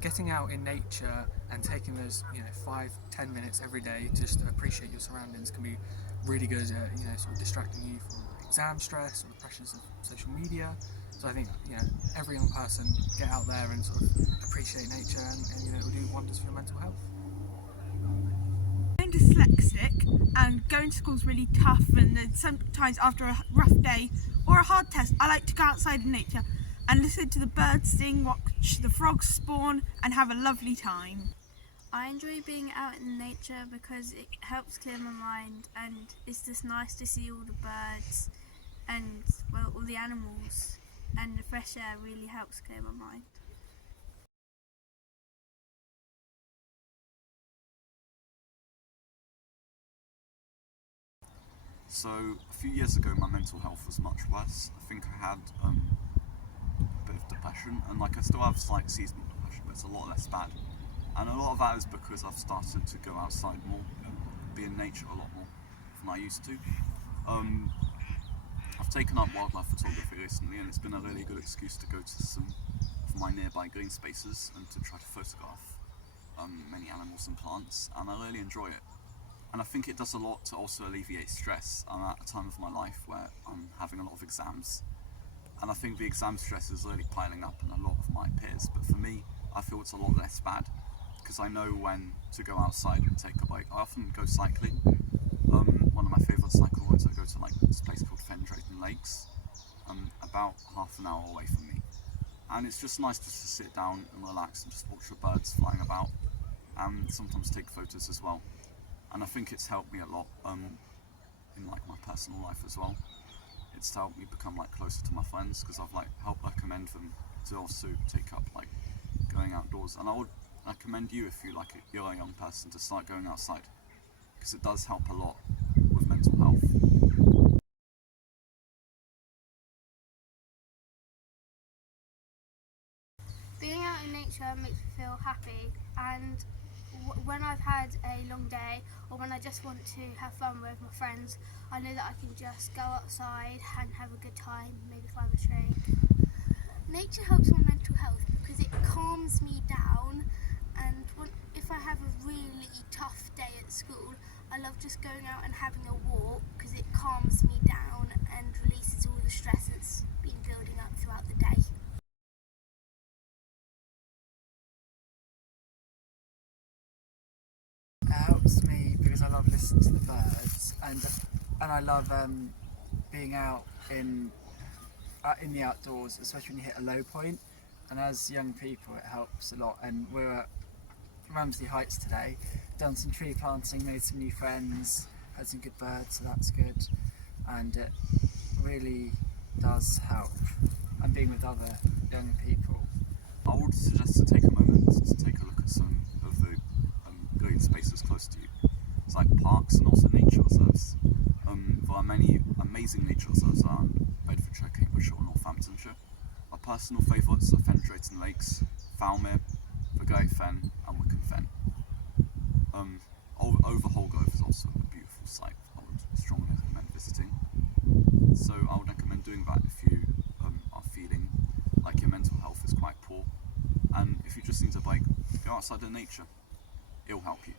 getting out in nature and taking those 5-10 minutes every day just to appreciate your surroundings can be really good at sort of distracting you from exam stress or the pressures of social media. So I think every young person get out there and sort of appreciate nature, and it will do wonders for your mental health. I'm dyslexic and going to school is really tough, and then sometimes after a rough day or a hard test I like to go outside in nature and listen to the birds sing, watch the frogs spawn and have a lovely time. I enjoy being out in nature because it helps clear my mind, and it's just nice to see all the birds and all the animals, and the fresh air really helps clear my mind. So a few years ago my mental health was much worse. I think I had a bit of depression, and I still have slight seasonal depression, but it's a lot less bad. And a lot of that is because I've started to go outside more, be in nature a lot more than I used to. I've taken up wildlife photography recently, and it's been a really good excuse to go to some of my nearby green spaces and to try to photograph many animals and plants, and I really enjoy it. And I think it does a lot to also alleviate stress. I'm at a time of my life where I'm having a lot of exams, and I think the exam stress is really piling up in a lot of my peers, but for me I feel it's a lot less bad because I know when to go outside and take a bike. I often go cycling. One of my favourite cycle routes, I go to this place called Fen Drayton Lakes, about half an hour away from me, and it's just nice just to sit down and relax and just watch the birds flying about, and sometimes take photos as well. And I think it's helped me a lot in my personal life as well. It's helped me become closer to my friends because I've helped recommend them to also take up going outdoors. And I would recommend you, if you're a young person, to start going outside because it does help a lot with mental health. Being out in nature makes me feel happy, and when I've had a long day or when I just want to have fun with my friends, I know that I can just go outside and have a good time, maybe climb a tree. Nature helps my mental health because it calms me down, and if I have a really tough day at school, I love just going out and having a walk because it calms me down and releases all the stress that's been building up throughout the day. It helps me because I love listening to the birds, and I love being out in the outdoors, especially when you hit a low point. And as young people, it helps a lot. And we're at Ramsley Heights today, done some tree planting, made some new friends, had some good birds, so that's good. And it really does help. And being with other young people. I would suggest to take a moment to take a look at some of the green spaces close to you. It's like parks and also nature reserves. There are many amazing nature reserves around Bedfordshire, Cambridgeshire and Northamptonshire. My personal favourites are Fen Drayton Lakes, Falmere, the Great Fen and Wickham Fen. Over Holgrove is also a beautiful site I would strongly recommend visiting. So I would recommend doing that if you are feeling like your mental health is quite poor, and if you just need a break, go outside in nature. It will help you.